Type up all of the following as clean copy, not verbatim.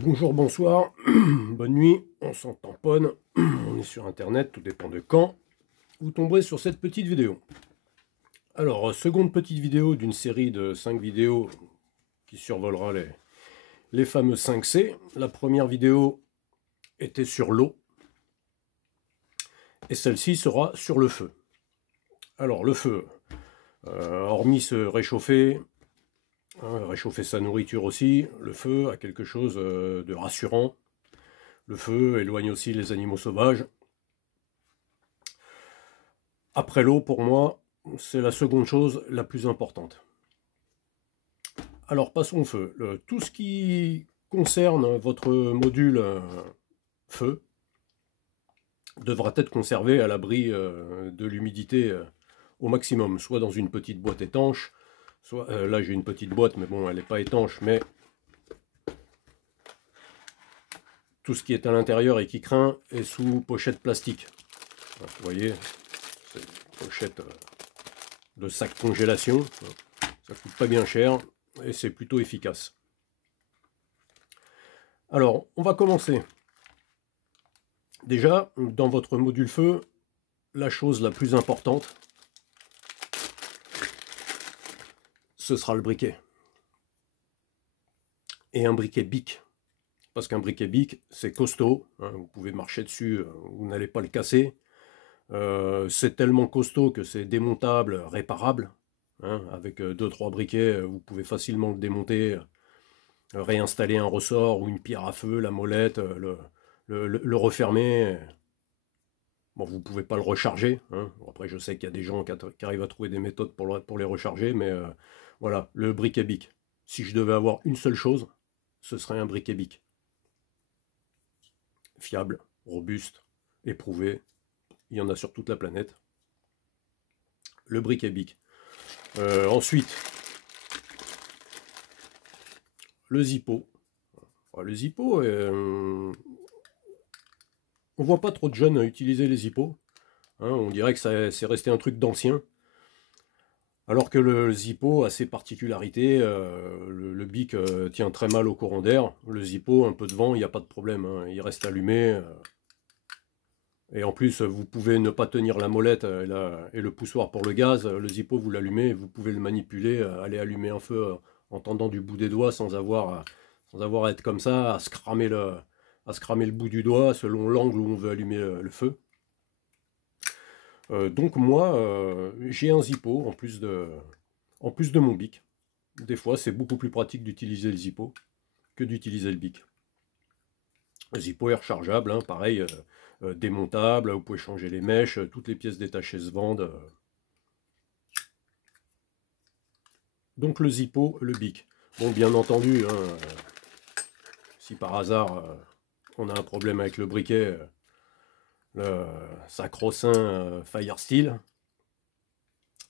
Bonjour, bonsoir, bonne nuit, on s'en tamponne, on est sur internet, tout dépend de quand vous tomberez sur cette petite vidéo. Alors, seconde petite vidéo d'une série de 5 vidéos qui survolera les fameux 5C. La première vidéo était sur l'eau, et celle-ci sera sur le feu. Alors, le feu, hormis se réchauffer, réchauffer sa nourriture aussi, le feu a quelque chose de rassurant. Le feu éloigne aussi les animaux sauvages. Après l'eau, pour moi, c'est la seconde chose la plus importante. Alors passons au feu. Tout ce qui concerne votre module feu devra être conservé à l'abri de l'humidité au maximum, soit dans une petite boîte étanche, soit là j'ai une petite boîte, mais bon, elle n'est pas étanche, mais tout ce qui est à l'intérieur et qui craint est sous pochette plastique. Vous voyez, c'est une pochette de sac congélation. Ça coûte pas bien cher et c'est plutôt efficace. Alors, on va commencer. Déjà, dans votre module feu, la chose la plus importante, ce sera le briquet. Et un briquet bic. Parce qu'un briquet bic, c'est costaud, hein, vous pouvez marcher dessus, vous n'allez pas le casser. C'est tellement costaud que c'est démontable, réparable. Hein, avec 2-3 briquets, vous pouvez facilement le démonter, réinstaller un ressort ou une pierre à feu, la molette, le refermer. Bon, vous ne pouvez pas le recharger. Hein. Bon, après, je sais qu'il y a des gens qui arrivent à trouver des méthodes pour les recharger, mais voilà, le briquet bic. Si je devais avoir une seule chose, ce serait un briquet bic. Fiable, robuste, éprouvé. Il y en a sur toute la planète. Le briquet bic. Ensuite, le Zippo. Le Zippo, on voit pas trop de jeunes utiliser les Zippo. Hein, on dirait que c'est resté un truc d'ancien. Alors que le Zippo a ses particularités, le bic tient très mal au courant d'air. Le Zippo, un peu de vent, il n'y a pas de problème, hein, il reste allumé. Et en plus, vous pouvez ne pas tenir la molette et le poussoir pour le gaz. Le Zippo, vous l'allumez, vous pouvez le manipuler, aller allumer un feu en tendant du bout des doigts sans avoir à être comme ça, à se cramer le bout du doigt selon l'angle où on veut allumer le feu. Donc moi, j'ai un Zippo en plus de mon bic. Des fois, c'est beaucoup plus pratique d'utiliser le Zippo que d'utiliser le bic. Le Zippo est rechargeable, hein, pareil, démontable, vous pouvez changer les mèches, toutes les pièces détachées se vendent. Donc le Zippo, le bic. Bon, bien entendu, hein, si par hasard on a un problème avec le briquet, le sacro-saint Firesteel,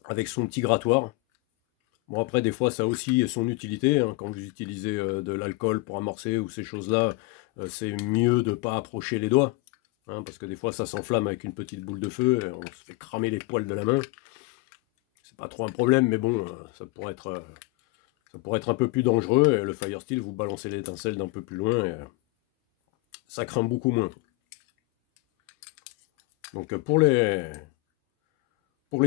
avec son petit grattoir. Bon, après, des fois, ça a aussi son utilité. Hein, quand vous utilisez de l'alcool pour amorcer ou ces choses-là, c'est mieux de ne pas approcher les doigts. Hein, parce que des fois, ça s'enflamme avec une petite boule de feu et on se fait cramer les poils de la main. C'est pas trop un problème, mais bon, ça pourrait être un peu plus dangereux. Et le Firesteel, vous balancez l'étincelle d'un peu plus loin et ça craint beaucoup moins. Donc, pour les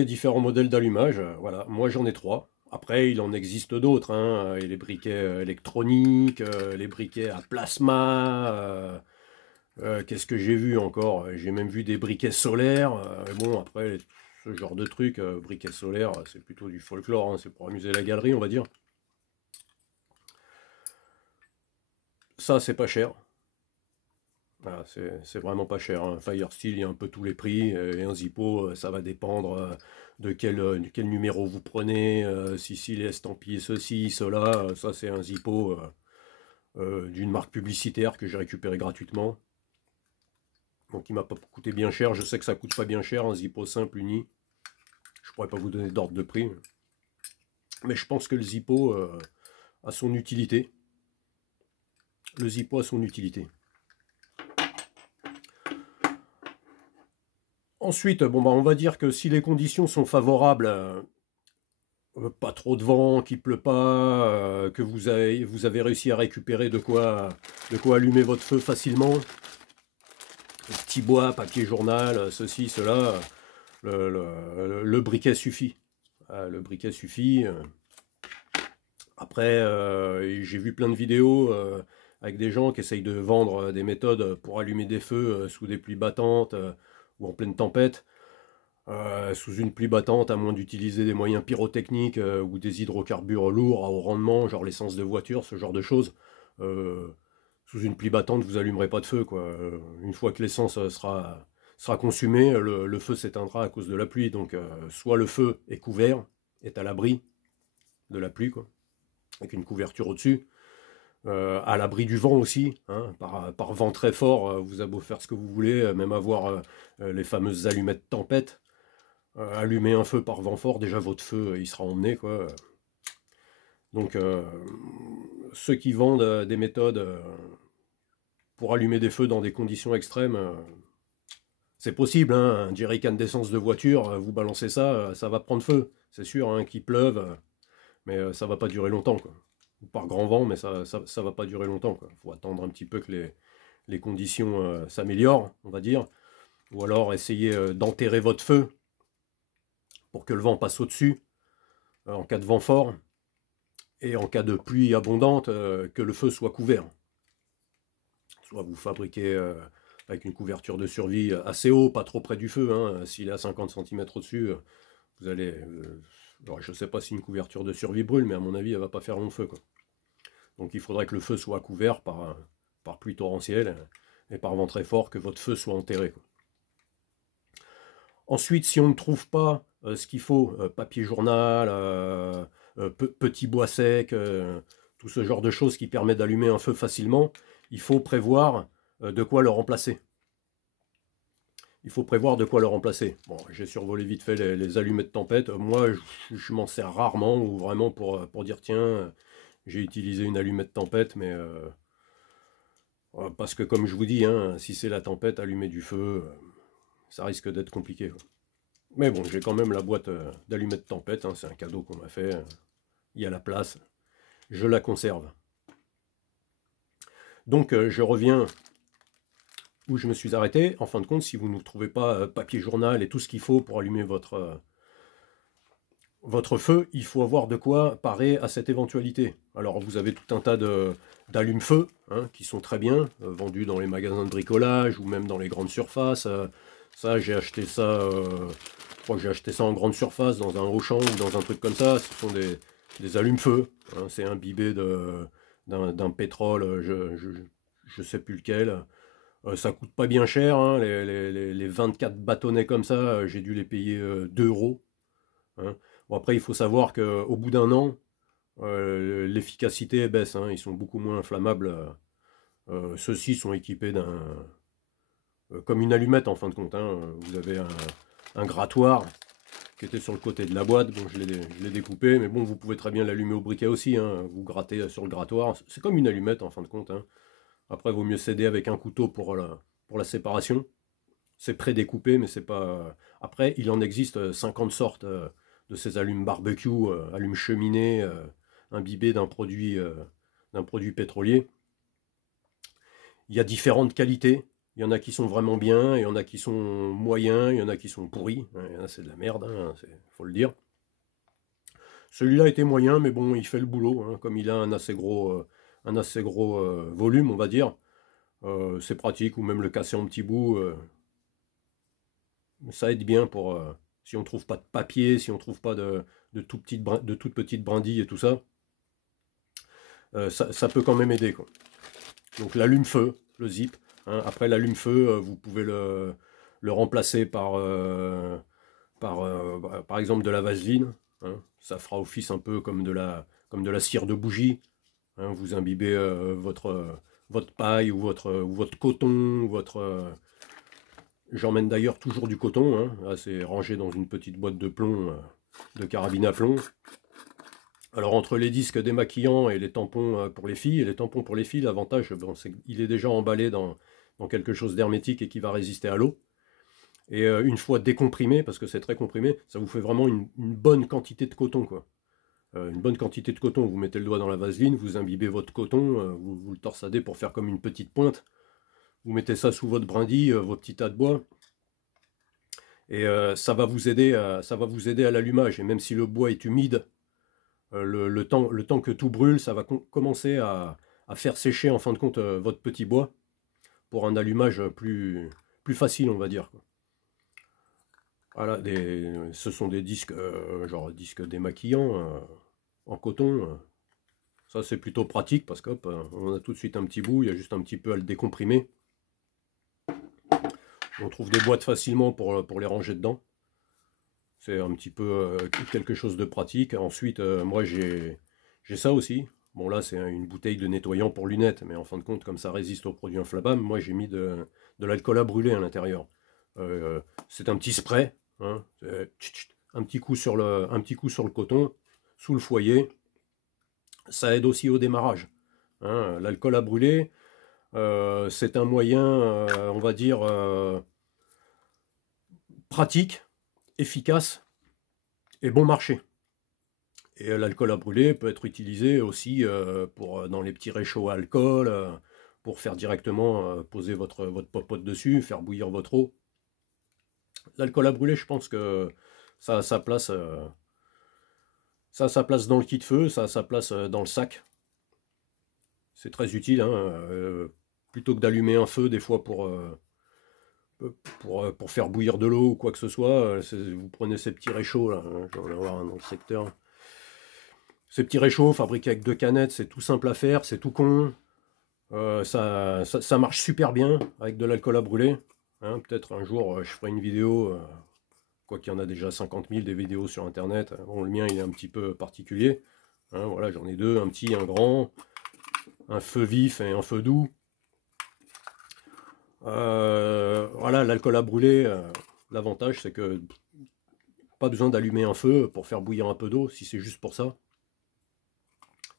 différents modèles d'allumage, voilà, moi j'en ai 3. Après, il en existe d'autres, hein, et les briquets électroniques, les briquets à plasma, qu'est-ce que j'ai vu encore? J'ai même vu des briquets solaires, bon, après, ce genre de truc, briquets solaires, c'est plutôt du folklore, hein, c'est pour amuser la galerie, on va dire. Ça, c'est pas cher. Voilà, c'est vraiment pas cher. Hein. Firesteel, il y a un peu tous les prix. Et un Zippo, ça va dépendre de quel numéro vous prenez. Si les estampillés ceci, cela. Ça, c'est un Zippo d'une marque publicitaire que j'ai récupéré gratuitement. Donc, il m'a pas coûté bien cher. Je sais que ça coûte pas bien cher, un Zippo simple uni. Je pourrais pas vous donner d'ordre de prix. Mais je pense que le Zippo a son utilité. Le Zippo a son utilité. Ensuite, bon, bah, on va dire que si les conditions sont favorables, pas trop de vent, qu'il pleut pas, que vous avez réussi à récupérer de quoi allumer votre feu facilement. Petit bois, papier journal, ceci, cela, le briquet suffit. Le briquet suffit. Après, j'ai vu plein de vidéos avec des gens qui essayent de vendre des méthodes pour allumer des feux sous des pluies battantes ou en pleine tempête. Sous une pluie battante, à moins d'utiliser des moyens pyrotechniques ou des hydrocarbures lourds à haut rendement, genre l'essence de voiture, ce genre de choses. Euh, Sous une pluie battante, vous allumerez pas de feu, quoi. Une fois que l'essence sera consumée, le feu s'éteindra à cause de la pluie. Donc, soit le feu est couvert, est à l'abri de la pluie, quoi, avec une couverture au-dessus. À l'abri du vent aussi, hein, par vent très fort, vous avez beau faire ce que vous voulez, même avoir les fameuses allumettes tempête. Allumer un feu par vent fort, déjà votre feu il sera emmené, quoi. Donc ceux qui vendent des méthodes pour allumer des feux dans des conditions extrêmes, c'est possible, hein, un jerrycan d'essence de voiture, vous balancez ça, ça va prendre feu, c'est sûr, hein, qu'il pleuve, mais ça va pas durer longtemps, quoi. Par grand vent, mais ça va pas durer longtemps, quoi. Faut attendre un petit peu que les conditions s'améliorent, on va dire, ou alors essayer d'enterrer votre feu pour que le vent passe au-dessus en cas de vent fort, et en cas de pluie abondante, que le feu soit couvert. Soit vous fabriquez avec une couverture de survie assez haut, pas trop près du feu, hein. S'il est à 50 cm au-dessus, vous allez... alors, je ne sais pas si une couverture de survie brûle, mais à mon avis, elle ne va pas faire long feu, quoi. Donc il faudrait que le feu soit couvert par pluie torrentielle et par vent très fort, que votre feu soit enterré, quoi. Ensuite, si on ne trouve pas ce qu'il faut, papier journal, petit bois sec, tout ce genre de choses qui permet d'allumer un feu facilement, il faut prévoir de quoi le remplacer. Il faut prévoir de quoi le remplacer. Bon, j'ai survolé vite fait les allumettes tempête. Moi, je m'en sers rarement, ou vraiment pour dire tiens, j'ai utilisé une allumette tempête, mais parce que comme je vous dis, hein, si c'est la tempête, allumer du feu, ça risque d'être compliqué, quoi. Mais bon, j'ai quand même la boîte d'allumettes tempête, hein, c'est un cadeau qu'on m'a fait. Il y a la place, je la conserve. Donc je reviens où je me suis arrêté. En fin de compte, si vous ne trouvez pas papier journal et tout ce qu'il faut pour allumer votre feu, il faut avoir de quoi parer à cette éventualité. Alors vous avez tout un tas d'allume-feu, hein, qui sont très bien, vendus dans les magasins de bricolage ou même dans les grandes surfaces. Ça, j'ai acheté ça, je crois que j'ai acheté ça en grande surface, dans un Auchan ou dans un truc comme ça. Ce sont des allume-feu, hein, c'est imbibé d'un pétrole, je sais plus lequel. Ça coûte pas bien cher, hein, les 24 bâtonnets comme ça, j'ai dû les payer 2 euros. Hein. Bon, après, il faut savoir qu'au bout d'un an, l'efficacité baisse, hein, ils sont beaucoup moins inflammables. Ceux-ci sont équipés comme une allumette en fin de compte, hein. Vous avez un grattoir qui était sur le côté de la boîte. Bon, je l'ai découpé, mais bon, vous pouvez très bien l'allumer au briquet aussi, hein. Vous grattez sur le grattoir. C'est comme une allumette en fin de compte, hein. Après, il vaut mieux s'aider avec un couteau pour la séparation. C'est pré-découpé, mais c'est pas... Après, il en existe 50 sortes de ces allumes barbecue, allumes cheminée, imbibés d'un produit pétrolier. Il y a différentes qualités. Il y en a qui sont vraiment bien, il y en a qui sont moyens, il y en a qui sont pourris. Il y en a, c'est de la merde, hein, faut le dire. Celui-là était moyen, mais bon, il fait le boulot, hein, comme il a un assez gros volume, on va dire. C'est pratique, ou même le casser en petits bouts. Ça aide bien pour si on trouve pas de papier, si on trouve pas de toutes petites brindilles et tout ça, ça peut quand même aider, quoi. Donc l'allume-feu, le zip, hein. Après l'allume-feu, vous pouvez le remplacer par exemple de la vaseline, hein. Ça fera office un peu comme de la cire de bougie, hein. Vous imbibez votre paille ou votre coton, j'emmène d'ailleurs toujours du coton, hein. Là, c'est rangé dans une petite boîte de plomb, de carabine à plomb. Alors entre les disques démaquillants et les tampons pour les filles, l'avantage, bon, c'est qu'il est déjà emballé dans quelque chose d'hermétique et qui va résister à l'eau. Et une fois décomprimé, parce que c'est très comprimé, ça vous fait vraiment une bonne quantité de coton, quoi. une bonne quantité de coton, vous mettez le doigt dans la vaseline, vous imbibez votre coton, vous le torsadez pour faire comme une petite pointe. Vous mettez ça sous votre brindille, vos petits tas de bois. Et ça va vous aider à l'allumage. Et même si le bois est humide, le temps que tout brûle, ça va commencer à faire sécher en fin de compte votre petit bois pour un allumage plus facile, on va dire. Voilà, ce sont des disques, genre disques démaquillants en coton. Ça c'est plutôt pratique parce qu'on a tout de suite un petit bout, il y a juste un petit peu à le décomprimer. On trouve des boîtes facilement pour les ranger dedans. C'est un petit peu quelque chose de pratique. Ensuite, moi j'ai ça aussi. Bon là c'est une bouteille de nettoyant pour lunettes, mais en fin de compte, comme ça résiste aux produits inflammables, moi j'ai mis de l'alcool à brûler à l'intérieur. C'est un petit spray, hein, un petit coup sur le coton, sous le foyer. Ça aide aussi au démarrage. Hein. L'alcool à brûler, c'est un moyen, on va dire, pratique, efficace et bon marché. Et l'alcool à brûler peut être utilisé aussi dans les petits réchauds à alcool, pour faire directement poser votre popote dessus, faire bouillir votre eau. L'alcool à brûler, je pense que ça a sa place, dans le kit feu, ça a sa place dans le sac. C'est très utile, hein, plutôt que d'allumer un feu des fois pour faire bouillir de l'eau ou quoi que ce soit. Vous prenez ces petits réchauds là, hein, je vais en avoir un dans le secteur. Ces petits réchauds fabriqués avec 2 canettes, c'est tout simple à faire, c'est tout con. Ça marche super bien avec de l'alcool à brûler. Hein, peut-être un jour je ferai une vidéo, quoi qu'il y en a déjà 50 000 des vidéos sur internet. Bon, le mien il est un petit peu particulier. Hein, voilà, j'en ai 2, un petit, un grand, un feu vif et un feu doux. Voilà, l'alcool à brûler, l'avantage c'est que pas besoin d'allumer un feu pour faire bouillir un peu d'eau, si c'est juste pour ça.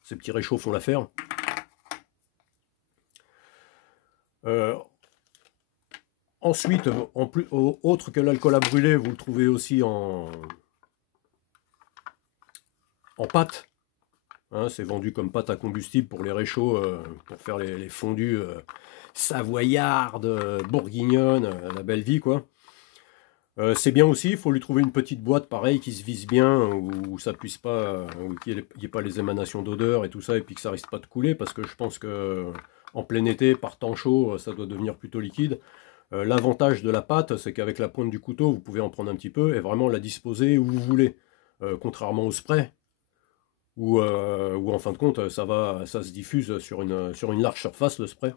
Ces petits réchauds font l'affaire. Ensuite, autre que l'alcool à brûler, vous le trouvez aussi en pâte. Hein, c'est vendu comme pâte à combustible pour les réchauds, pour faire les fondues savoyardes, bourguignonnes, la belle vie quoi. C'est bien aussi, il faut lui trouver une petite boîte pareil qui se visse bien, où ça puisse pas, où il n'y ait pas les émanations d'odeur et tout ça, et puis que ça risque pas de couler, parce que je pense que en plein été, par temps chaud, ça doit devenir plutôt liquide. L'avantage de la pâte, c'est qu'avec la pointe du couteau, vous pouvez en prendre un petit peu et vraiment la disposer où vous voulez. Contrairement au spray, où en fin de compte, ça se diffuse sur une large surface, le spray.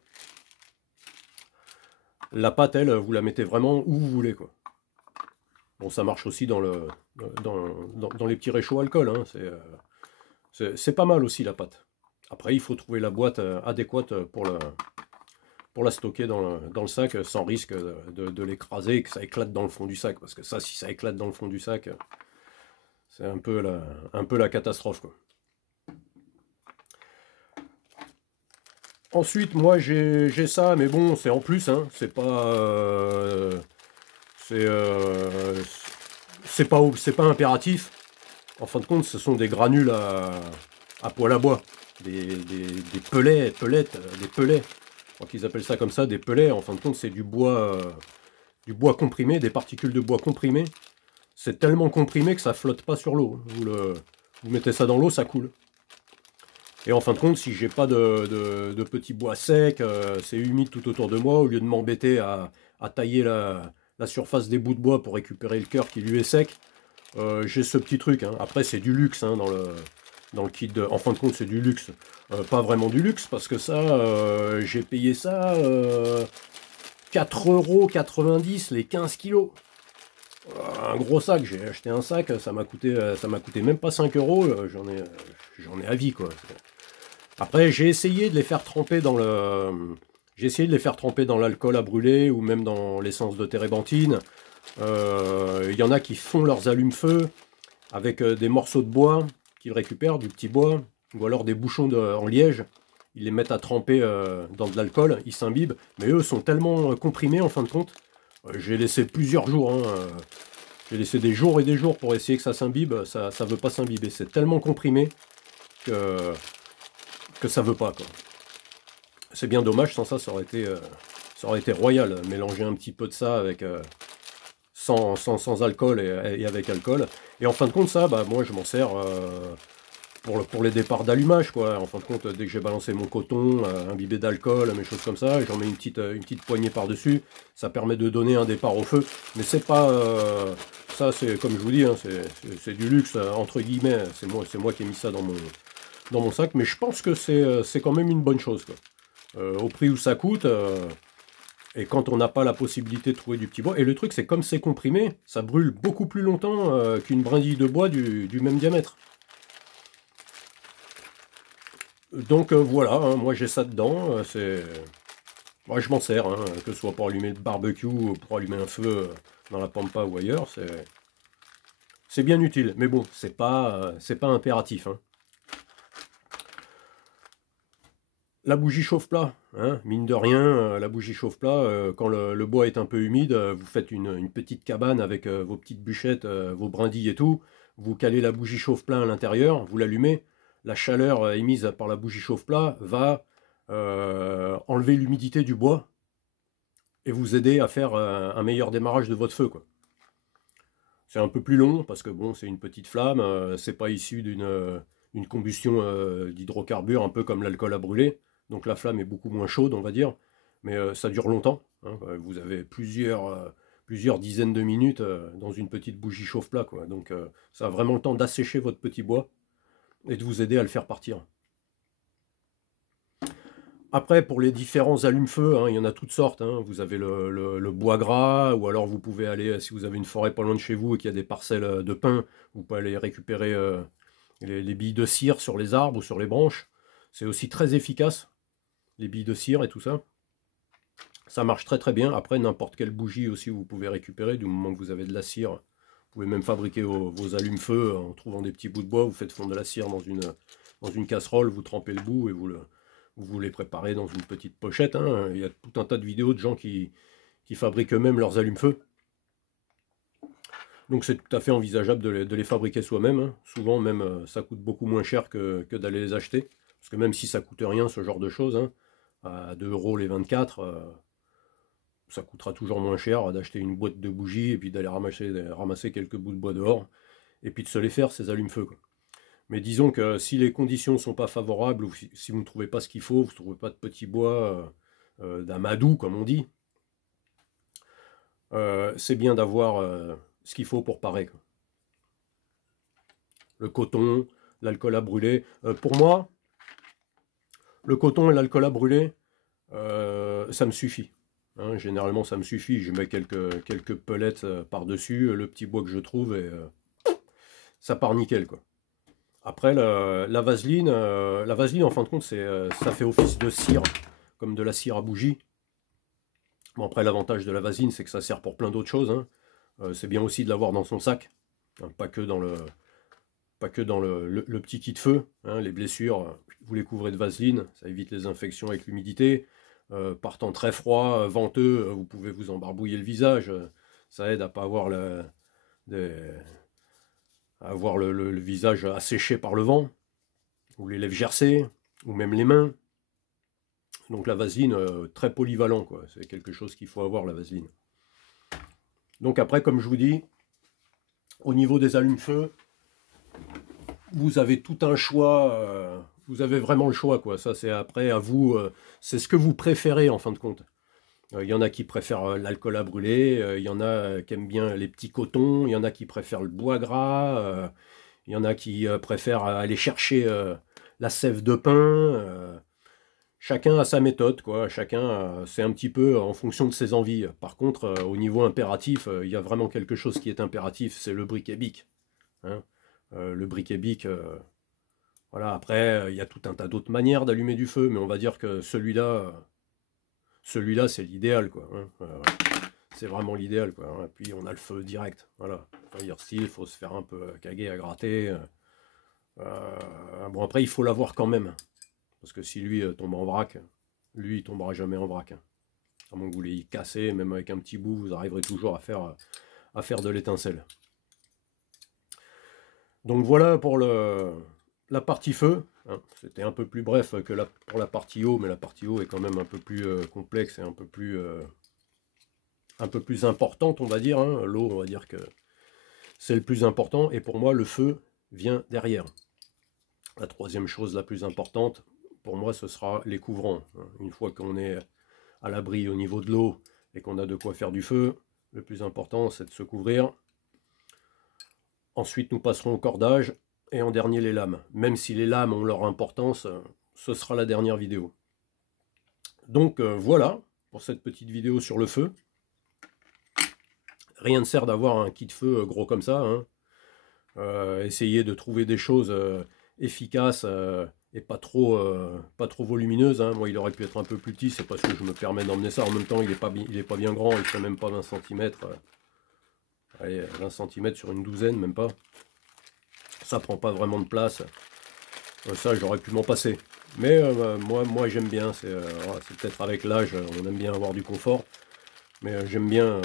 La pâte, elle, vous la mettez vraiment où vous voulez, quoi. Bon, ça marche aussi dans les petits réchauds alcool. Hein. C'est pas mal aussi la pâte. Après, il faut trouver la boîte adéquate pour la stocker dans le sac sans risque de l'écraser et que ça éclate dans le fond du sac. Parce que ça, si ça éclate dans le fond du sac, c'est un peu la catastrophe, quoi. Ensuite, moi j'ai ça, mais bon, c'est en plus, hein, c'est pas c'est pas impératif. En fin de compte, ce sont des granules à poêle à bois, des pellets, des pellets. Je crois qu'ils appellent ça comme ça, des pellets. En fin de compte, c'est du bois comprimé, des particules de bois comprimées. C'est tellement comprimé que ça flotte pas sur l'eau. Vous mettez ça dans l'eau, ça coule. Et en fin de compte, si j'ai pas de petits bois secs, c'est humide tout autour de moi, au lieu de m'embêter à tailler la surface des bouts de bois pour récupérer le cœur qui lui est sec, j'ai ce petit truc. Hein. Après, c'est du luxe hein, dans le kit. En fin de compte, c'est du luxe. Pas vraiment du luxe, parce que ça, j'ai payé ça 4,90 € les 15 kilos. Un gros sac, j'ai acheté un sac, ça m'a coûté même pas 5 €, j'en ai à vie quoi. Après, j'ai essayé de les faire tremper dans l'alcool à brûler ou même dans l'essence de térébenthine. Il y en a qui font leurs allumes-feu avec des morceaux de bois qu'ils récupèrent, du petit bois, ou alors des bouchons en liège. Ils les mettent à tremper dans de l'alcool, ils s'imbibent, mais eux sont tellement comprimés en fin de compte. J'ai laissé plusieurs jours. Hein, J'ai laissé des jours et des jours pour essayer que ça s'imbibe, ça ne veut pas s'imbiber. C'est tellement comprimé que ça veut pas, quoi. C'est bien dommage, sans ça, ça aurait été royal. Mélanger un petit peu de ça avec sans alcool et avec alcool. Et en fin de compte, ça, bah, moi, je m'en sers pour les départs d'allumage, quoi. En fin de compte, dès que j'ai balancé mon coton, imbibé d'alcool, mes choses comme ça, j'en mets une petite poignée par-dessus. Ça permet de donner un départ au feu. Mais c'est pas... ça, c'est comme je vous dis, hein, c'est du luxe, entre guillemets. C'est moi qui ai mis ça dans mon sac. Mais je pense que c'est quand même une bonne chose, quoi. Au prix où ça coûte... et quand on n'a pas la possibilité de trouver du petit bois, et le truc c'est comme c'est comprimé, ça brûle beaucoup plus longtemps qu'une brindille de bois du même diamètre. Donc voilà, hein, moi j'ai ça dedans, moi je m'en sers, hein, que ce soit pour allumer le barbecue ou pour allumer un feu dans la pampa ou ailleurs, c'est bien utile, mais bon, c'est pas impératif, hein. La bougie chauffe-plat, hein, mine de rien, la bougie chauffe-plat, quand le bois est un peu humide, vous faites une petite cabane avec vos petites bûchettes, vos brindilles et tout, vous calez la bougie chauffe-plat à l'intérieur, vous l'allumez, la chaleur émise par la bougie chauffe-plat va enlever l'humidité du bois et vous aider à faire un meilleur démarrage de votre feu, quoi. C'est un peu plus long parce que bon, c'est une petite flamme, c'est pas issu d'une combustion d'hydrocarbures, un peu comme l'alcool à brûler. Donc la flamme est beaucoup moins chaude, on va dire, mais ça dure longtemps, hein. Vous avez plusieurs dizaines de minutes dans une petite bougie chauffe-plat, quoi. Donc ça a vraiment le temps d'assécher votre petit bois et de vous aider à le faire partir. Après, pour les différents allumes-feu, hein, il y en a toutes sortes, hein. Vous avez le bois gras, ou alors vous pouvez aller, si vous avez une forêt pas loin de chez vous et qu'il y a des parcelles de pins, vous pouvez aller récupérer les billes de cire sur les arbres ou sur les branches. C'est aussi très efficace, les billes de cire et tout ça. Ça marche très très bien. Après, n'importe quelle bougie aussi vous pouvez récupérer, du moment que vous avez de la cire. Vous pouvez même fabriquer vos allumes-feu en trouvant des petits bouts de bois. Vous faites fondre de la cire dans une casserole, vous trempez le bout et vous les préparez dans une petite pochette, hein. Il y a tout un tas de vidéos de gens qui fabriquent eux-mêmes leurs allumes-feu. Donc c'est tout à fait envisageable de les fabriquer soi-même, hein. Souvent même ça coûte beaucoup moins cher que d'aller les acheter. Parce que même si ça coûte rien ce genre de choses, hein, à 2 € les 24, ça coûtera toujours moins cher d'acheter une boîte de bougies et puis d'aller ramasser quelques bouts de bois dehors. Et puis de se les faire, ces allumes-feu, quoi. Mais disons que si les conditions ne sont pas favorables, ou si vous ne trouvez pas ce qu'il faut, vous ne trouvez pas de petits bois, d'amadou comme on dit, c'est bien d'avoir ce qu'il faut pour parer, quoi. Le coton, l'alcool à brûler. Pour moi, le coton et l'alcool à brûler, ça me suffit, hein. Généralement ça me suffit, je mets quelques pelettes par-dessus, le petit bois que je trouve, et ça part nickel, quoi. Après, la vaseline en fin de compte, ça fait office de cire, comme de la cire à bougie. Bon, après, l'avantage de la vaseline, c'est que ça sert pour plein d'autres choses, hein. C'est bien aussi de l'avoir dans son sac, hein, pas que dans le petit kit feu, hein. Les blessures, vous les couvrez de vaseline, ça évite les infections avec l'humidité. Par temps très froid, venteux, vous pouvez vous embarbouiller le visage. Ça aide à ne pas avoir le visage asséché par le vent, ou les lèvres gercées, ou même les mains. Donc la vaseline, très polyvalent, quoi. C'est quelque chose qu'il faut avoir, la vaseline. Donc après, comme je vous dis, au niveau des allumes-feu, vous avez tout un choix, vous avez vraiment le choix, quoi. Ça, c'est après à vous, c'est ce que vous préférez en fin de compte. Il y en a qui préfèrent l'alcool à brûler, il y en a qui aiment bien les petits cotons, il y en a qui préfèrent le bois gras, il y en a qui préfèrent aller chercher la sève de pin. Chacun a sa méthode, quoi. Chacun, c'est un petit peu en fonction de ses envies. Par contre, au niveau impératif, il y a vraiment quelque chose qui est impératif, c'est le briquet-bic, hein. Le briquet-bic, voilà. Après, il y a tout un tas d'autres manières d'allumer du feu, mais on va dire que celui-là, c'est l'idéal, quoi, hein. C'est vraiment l'idéal, quoi, hein. Et puis on a le feu direct, voilà. Il faut se faire un peu caguer à gratter. Bon, après, il faut l'avoir quand même. Parce que si lui tombe en vrac, lui, il tombera jamais en vrac, hein. À moins que vous l'ayez cassé, même avec un petit bout, vous arriverez toujours à faire à faire de l'étincelle. Donc voilà pour la partie feu. Hein. C'était un peu plus bref que pour la partie eau, mais la partie eau est quand même un peu plus complexe et un peu plus importante, on va dire. Hein. L'eau, on va dire que c'est le plus important, et pour moi, le feu vient derrière. La troisième chose la plus importante, pour moi, ce sera les couvrants. Une fois qu'on est à l'abri au niveau de l'eau et qu'on a de quoi faire du feu, le plus important, c'est de se couvrir. Ensuite, nous passerons au cordage, et en dernier, les lames. Même si les lames ont leur importance, ce sera la dernière vidéo. Donc voilà, pour cette petite vidéo sur le feu. Rien ne sert d'avoir un kit feu gros comme ça. Hein. Essayez de trouver des choses efficaces et pas trop volumineuses. Hein. Moi, il aurait pu être un peu plus petit, c'est parce que je me permets d'emmener ça. En même temps, il est pas bien grand, il fait même pas 20 cm. Allez, 20 cm sur une douzaine, même pas. Ça prend pas vraiment de place. Ça, j'aurais pu m'en passer. Mais moi j'aime bien. C'est peut-être avec l'âge, on aime bien avoir du confort. Mais j'aime bien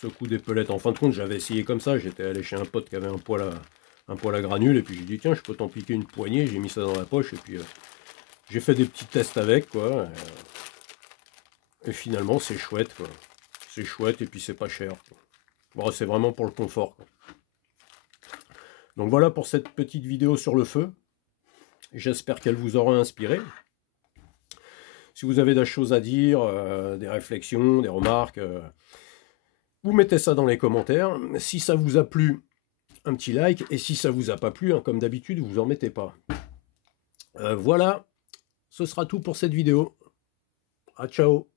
ce coup d'épelette. En fin de compte, j'avais essayé comme ça. J'étais allé chez un pote qui avait un poêle à granules. Et puis j'ai dit, tiens, je peux t'en piquer une poignée. J'ai mis ça dans la poche. Et puis j'ai fait des petits tests avec, quoi. Et finalement, c'est chouette, quoi. C'est chouette et puis c'est pas cher. Bon, c'est vraiment pour le confort, quoi. Donc voilà pour cette petite vidéo sur le feu. J'espère qu'elle vous aura inspiré. Si vous avez des choses à dire, des réflexions, des remarques, vous mettez ça dans les commentaires. Si ça vous a plu, un petit like. Et si ça vous a pas plu, hein, comme d'habitude, vous en mettez pas. Voilà, ce sera tout pour cette vidéo. À ciao.